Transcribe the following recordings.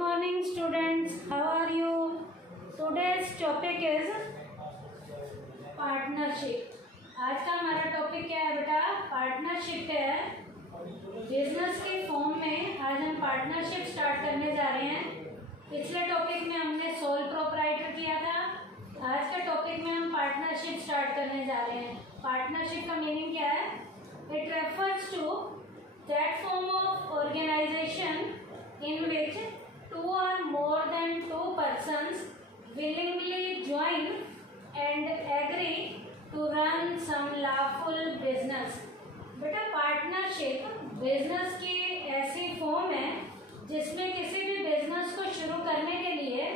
morning students, how are you? Today's topic is partnership. आज का हमारा टॉपिक क्या है बेटा? पार्टनरशिप है। बिजनेस के फॉर्म में आज हम पार्टनरशिप स्टार्ट करने जा रहे हैं। पिछले टॉपिक में हमने सोल प्रोप्राइटर किया था। आज का टॉपिक में हम पार्टनरशिप स्टार्ट करने जा रहे हैं। पार्टनरशिप का मीनिंग क्या है? It refers to that form of organisation in which two or more than two persons willingly join and agree to run some lawful business। बेटा पार्टनरशिप बिजनेस की ऐसी फॉर्म है जिसमें किसी भी बिजनेस को शुरू करने के लिए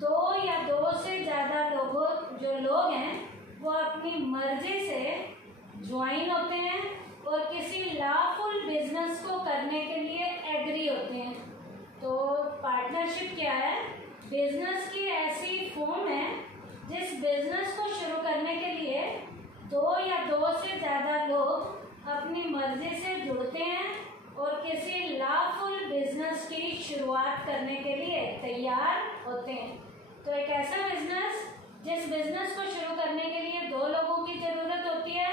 दो या दो से ज़्यादा लोग हैं वो अपनी मर्जी से ज्वाइन होते हैं और किसी लॉफुल बिजनेस को करने के लिए एग्री होते हैं। तो पार्टनरशिप क्या है? बिजनेस की ऐसी फॉर्म है जिस बिजनेस को शुरू करने के लिए दो या दो से ज़्यादा लोग अपनी मर्जी से जुड़ते हैं और किसी लॉफुल बिजनेस की शुरुआत करने के लिए तैयार होते हैं। तो एक ऐसा बिजनेस जिस बिजनेस को शुरू करने के लिए दो लोगों की ज़रूरत होती है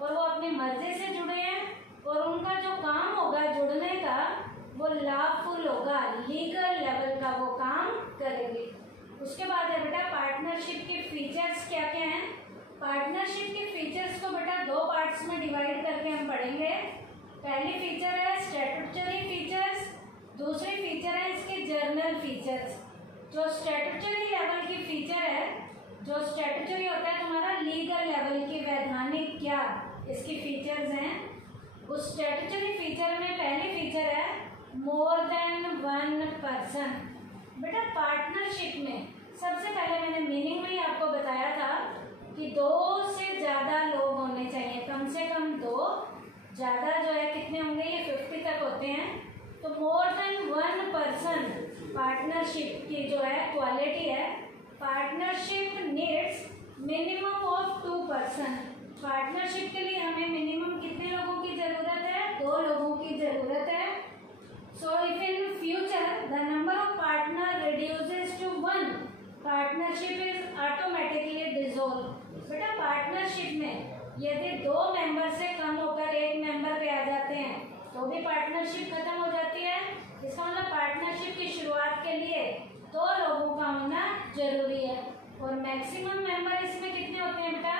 और वो अपनी मर्जी से जुड़े हैं और उनका जो काम होगा जुड़ने का वो लॉफुल होगा, लीगल लेवल का वो काम करेंगे। उसके बाद है बेटा पार्टनरशिप के फीचर्स क्या क्या हैं। पार्टनरशिप के फीचर्स को बेटा दो पार्ट्स में डिवाइड करके हम पढ़ेंगे। पहली फीचर है स्टैट्यूटरी फीचर्स, दूसरी फीचर है इसके जर्नल फीचर्स। जो स्टैट्यूटरी लेवल की फीचर है, जो स्टैट्यूटरी होता है तुम्हारा लीगल लेवल की वैधानिक क्या इसकी फीचर्स हैं। उस स्टैट्यूटरी फीचर में पहली फीचर है मोर देन वन पर्सन। बेटा पार्टनरशिप में सबसे पहले मैंने मीनिंग में ही आपको बताया था कि दो से ज़्यादा लोग होने चाहिए, कम से कम दो, ज़्यादा जो है कितने होंगे, ये 50 तक होते हैं। तो मोर देन वन पर्सन पार्टनरशिप की जो है क्वालिटी है। Partnership needs minimum of 2 person. Partnership के लिए हमें मिनिमम कितने लोगों की ज़रूरत है? 2 लोगों की ज़रूरत है। So if in future the number of partner reduces to 1, partnership is automatically dissolved। बेटा पार्टनरशिप में यदि 2 मेंबर से कम होकर 1 मेंबर पे आ जाते हैं तो भी पार्टनरशिप खत्म हो जाती है। इसका मतलब पार्टनरशिप की शुरुआत के लिए 2 लोगों का होना जरूरी है। और मैक्सिमम मेंबर इसमें कितने होते हैं बेटा?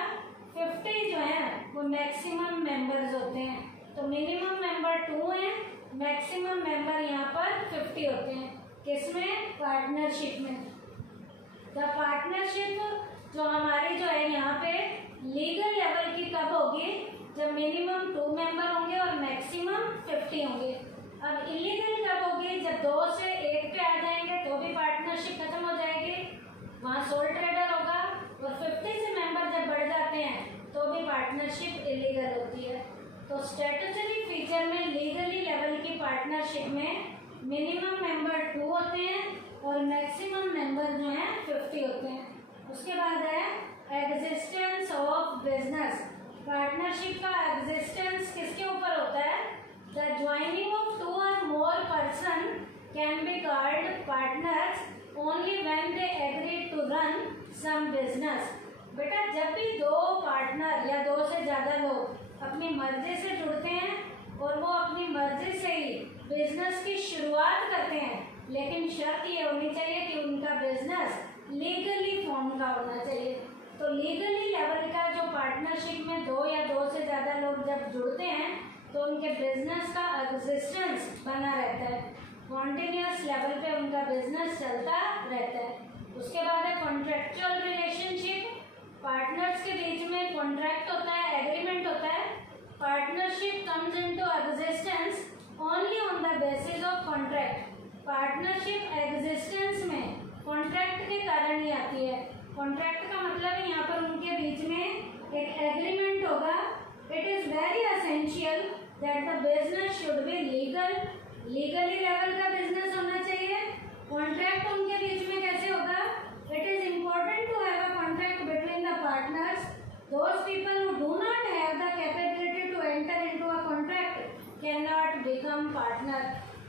50 जो है वो मैक्सिमम मेंबर्स होते हैं। तो मिनिमम मेंबर 2 हैं, मैक्सिमम मेंबर यहाँ पर 50 होते हैं। किसमें? पार्टनरशिप में। द पार्टनरशिप जो हमारी जो है यहाँ पे लीगल लेवल की कब होगी? जब मिनिमम 2 मेंबर होंगे और मैक्सिमम 50 होंगे। अब इलीगल कब होगी? जब 2 से 1 पे आ जाएंगे तो भी पार्टनरशिप खत्म हो जाएगी, वहाँ सोल ट्रेडर होगा। और 50 से मेंबर जब बढ़ जाते हैं तो भी पार्टनरशिप इलीगल होती है। तो स्टैट्यूटरी फीचर में लीगली लेवल की पार्टनरशिप में मिनिमम मेंबर 2 होते हैं और मैक्सिमम मेंबर जो हैं 50 होते हैं। उसके बाद है एग्जिस्टेंस ऑफ बिजनेस। पार्टनरशिप का एग्जिस्टेंस किसके ऊपर होता है? The joining of 2 or more person can be called partners only when they agree to run some business. बेटा जब भी 2 पार्टनर या 2 से ज़्यादा लोग अपनी मर्जी से जुड़ते हैं और वो अपनी मर्जी से ही बिजनेस की शुरुआत करते हैं, लेकिन शर्त ये होनी चाहिए कि उनका बिजनेस लीगली फॉर्म का होना चाहिए। तो लीगली लेवल का जो पार्टनरशिप में 2 या 2 से ज़्यादा लोग जब जुड़ते हैं तो उनके बिजनेस का एग्जिस्टेंस बना रहता है, कॉन्टिन्यूस लेवल पे उनका बिजनेस चलता रहता है। उसके बाद है कॉन्ट्रेक्चुअल रिलेशनशिप। पार्टनर्स के बीच में कॉन्ट्रैक्ट होता है, एग्रीमेंट होता है। Partnership comes into existence only on the basis of contract. Partnership existence में कॉन्ट्रैक्ट के कारण ही आती है। कॉन्ट्रैक्ट का मतलब है यहाँ पर उनके बीच में एक एग्रीमेंट होगा। It is very essential that the business should be legal. Legally level का बिजनेस होना चाहिए। कॉन्ट्रैक्ट उनके बीच में कैसे होगा? It is important to have a contract between the partners. Those people who do not have the capability to enter into a contract cannot become partner।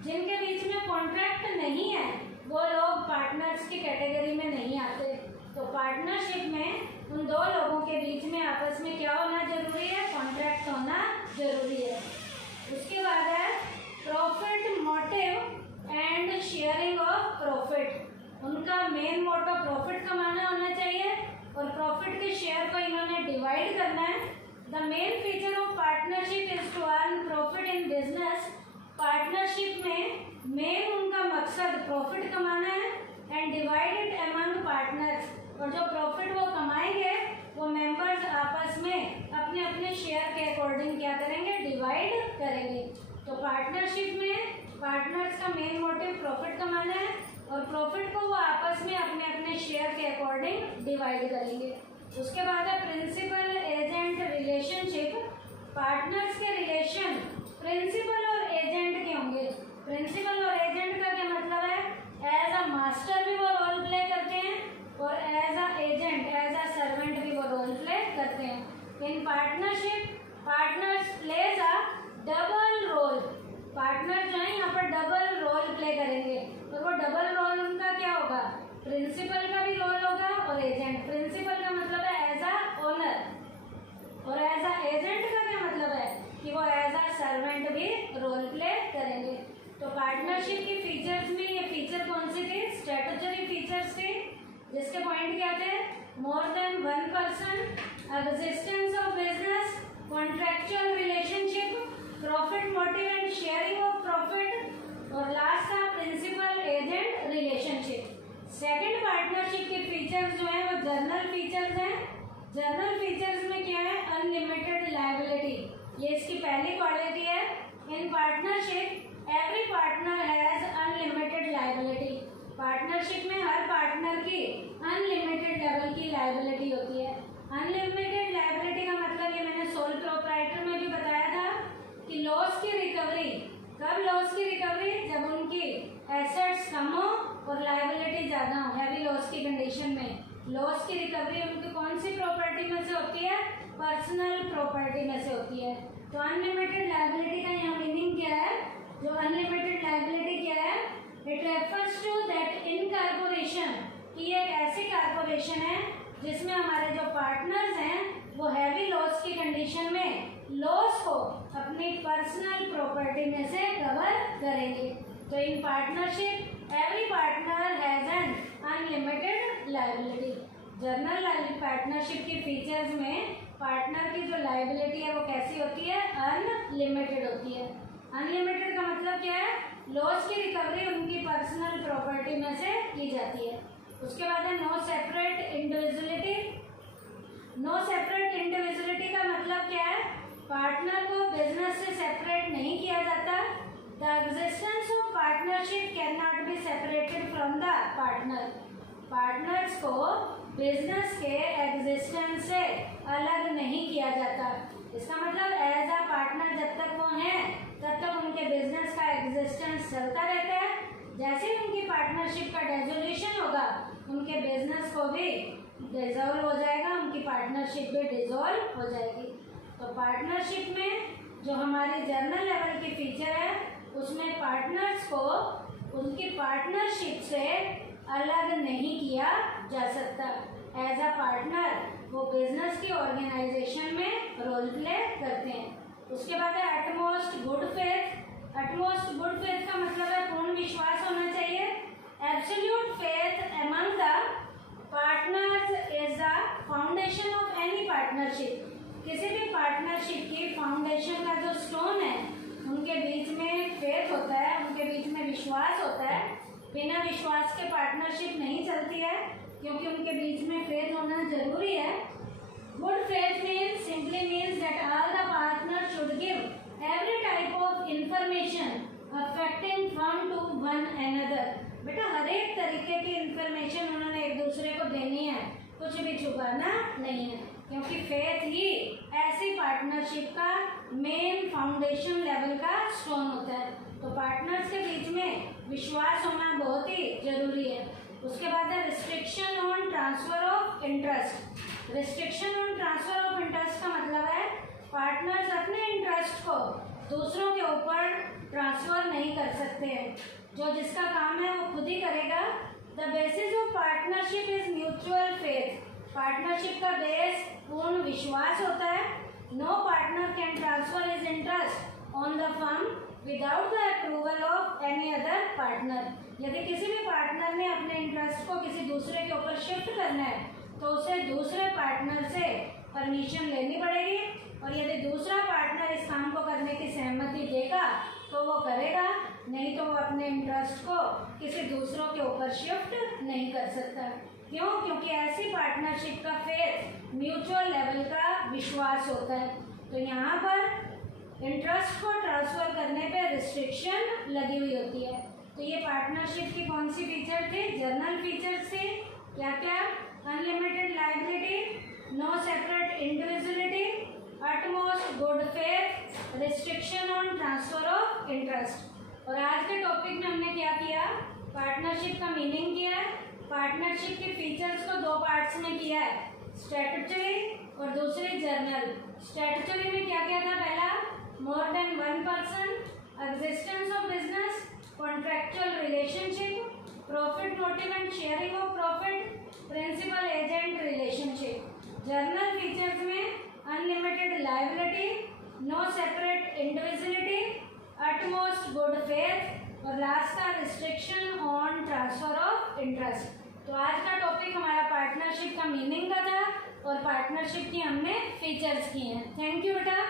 जिनके बीच में contract नहीं है वो लोग पार्टनर्स की कैटेगरी में नहीं आते। तो पार्टनरशिप में उन दो लोगों के बीच में आपस में क्या होना जरूरी है? कॉन्ट्रैक्ट होना जरूरी है। उसके बाद है profit motive and sharing of profit. उनका मेन मोटो प्रॉफिट कमाना होना चाहिए और प्रॉफिट के शेयर को इन्होंने डिवाइड करना है। The main feature of partnership is to earn profit in business. Partnership में मेन उनका मकसद प्रॉफिट कमाना है and divide it among partners. और जो प्रॉफिट वो कमाएंगे वो मेंबर्स आपस में अपने अपने शेयर के अकॉर्डिंग क्या करेंगे? डिवाइड करेंगे। तो पार्टनरशिप में पार्टनर्स का मेन मोटिव प्रॉफिट कमाना है और प्रॉफिट को वो आपस में अपने अपने शेयर के अकॉर्डिंग डिवाइड करेंगे। उसके बाद है प्रिंसिपल एजेंट रिलेशनशिप। पार्टनर्स के रिलेशन प्रिंसिपल और एजेंट के होंगे। प्रिंसिपल और एजेंट का क्या मतलब है? एज अ मास्टर भी वो रोल प्ले करते हैं और as a agent, as a servant भी वो रोल प्ले करते हैं। In partnership partners plays a double role. Partner जो है यहाँ पर डबल रोल प्ले करेंगे और वो डबल रोल उनका क्या होगा? प्रिंसिपल का भी रोल होगा और एजेंट। प्रिंसिपल का मतलब है एज अ ओनर और एज अ एजेंट का क्या मतलब है कि वो एज अ सर्वेंट भी रोल प्ले करेंगे। तो पार्टनरशिप की फीचर्स में ये फीचर कौन सी थी? स्टैट्यूटरी फीचर्स थे, जिसके पॉइंट क्या थे? More than one person, existence of business, contractual relationship, profit motive and sharing of profit और लास्ट था principal agent relationship. Second partnership के फीचर्स जो है वो जर्नल फीचर्स हैं। जर्नल फीचर्स में क्या है? अनलिमिटेड लायबिलिटी, ये इसकी पहली क्वालिटी है। In partnership every partner has unlimited liability. Partnership में हर पार्टनर की अनलिमिटेड लेवल की लायबिलिटी होती है। अनलिमिटेड लायबिलिटी का मतलब ये मैंने सोल प्रोप्राइटर में भी बताया था कि लॉस की रिकवरी, कब लॉस की रिकवरी? जब उनकी एसेट्स कम हो और लायबिलिटी ज़्यादा हो, हैवी लॉस की कंडीशन में लॉस की रिकवरी उनकी कौन सी प्रॉपर्टी में से होती है? पर्सनल प्रॉपर्टी में से होती है। तो अनलिमिटेड लायबिलिटी का यहाँ मीनिंग क्या है? जो अनलिमिटेड लायबिलिटी क्या है? It refers to that in corporation, कि एक ऐसी कारपोरेशन है जिसमें हमारे जो पार्टनर्स हैं वो हैवी लॉस की कंडीशन में लॉस को अपनी पर्सनल प्रॉपर्टी में से कवर करेंगे। तो in partnership every partner has an unlimited liability. Journal partnership की फीचर्स में पार्टनर की जो लायबिलिटी है वो कैसी होती है? अनलिमिटेड होती है। अनलिमिटेड का मतलब क्या है? लॉस की रिकवरी उनकी पर्सनल प्रॉपर्टी में से की जाती है। उसके बाद है no separate individuality. No separate individuality का मतलब क्या है? पार्टनर को बिजनेस से सेपरेट नहीं किया जाता। The existence of partnership can not be separated from the partner. Partners को बिजनेस के एग्जिस्टेंस से अलग नहीं किया जाता। इसका मतलब एज अ पार्टनर जब तक वो हैं तब तक उनके बिजनेस का एग्जिस्टेंस चलता रहता है। जैसे ही उनकी पार्टनरशिप का डिसोल्यूशन होगा उनके बिजनेस को भी डिसॉल्व हो जाएगा, उनकी पार्टनरशिप भी डिसॉल्व हो जाएगी। तो पार्टनरशिप में जो हमारी जर्नल लेवल की फीचर है उसमें पार्टनर्स को उनकी पार्टनरशिप से अलग नहीं किया जा सकता। एज अ पार्टनर वो बिजनेस की ऑर्गेनाइजेशन में रोल प्ले करते हैं। उसके बाद है utmost good faith. Utmost good faith का मतलब है पूर्ण विश्वास होना चाहिए। Absolute faith among the partners is the foundation of any partnership. किसी भी पार्टनरशिप की फाउंडेशन का जो स्टोन है उनके बीच में फेथ होता है, उनके बीच में विश्वास होता है। बिना विश्वास के पार्टनरशिप नहीं चलती है क्योंकि उनके बीच में फेथ होना जरूरी है। Good faith means simply means that all the partner should give every type of information affecting from to one another. बेटा हर एक तरीके की इंफॉर्मेशन उन्होंने एक दूसरे को देनी है, कुछ भी छुपाना नहीं है, क्योंकि फेथ ही ऐसी पार्टनरशिप का मेन फाउंडेशन लेवल का स्टोन होता है। तो पार्टनर्स के बीच में विश्वास होना बहुत ही जरूरी है। उसके बाद है restriction on transfer of interest. Restriction on transfer of interest का मतलब है पार्टनर्स अपने इंटरेस्ट को दूसरों के ऊपर ट्रांसफर नहीं कर सकते जो जिसका काम है वो खुद ही करेगा। The basis of partnership is mutual faith. Partnership का बेस पूर्ण विश्वास होता है। No partner can transfer his interest on the firm without the approval of any other partner. यदि किसी भी पार्टनर ने अपने इंटरेस्ट को किसी दूसरे के ऊपर शिफ्ट करना है तो उसे दूसरे पार्टनर से परमिशन लेनी पड़ेगी, और यदि दूसरा पार्टनर इस काम को करने की सहमति देगा तो वो करेगा, नहीं तो वो अपने इंटरेस्ट को किसी दूसरों के ऊपर शिफ्ट नहीं कर सकता। क्यों? क्योंकि ऐसी पार्टनरशिप का फेथ म्यूचुअल लेवल का विश्वास होता है। तो यहाँ पर इंटरेस्ट को ट्रांसफर करने पे रिस्ट्रिक्शन लगी हुई होती है। तो ये पार्टनरशिप की कौन सी फीचर थे? जर्नल फीचर्स थे। क्या क्या? Unlimited liability, no separate individuality, utmost good faith, restriction on transfer of interest. और आज के टॉपिक में हमने क्या किया? पार्टनरशिप का मीनिंग किया है, पार्टनरशिप के फीचर्स को दो पार्ट्स में किया है, स्टैट्यूटरी और दूसरी जर्नल। स्टैट्यूटरी में क्या क्या था? पहला, more than one person, existence of business, contractual relationship, profit motive and sharing of profit, principal agent relationship. General features में unlimited liability, no separate individuality, utmost good faith और last का restriction on transfer of interest. तो आज का topic हमारा partnership का meaning का था और पार्टनरशिप की हमने फीचर्स किए हैं। थैंक यू बेटा।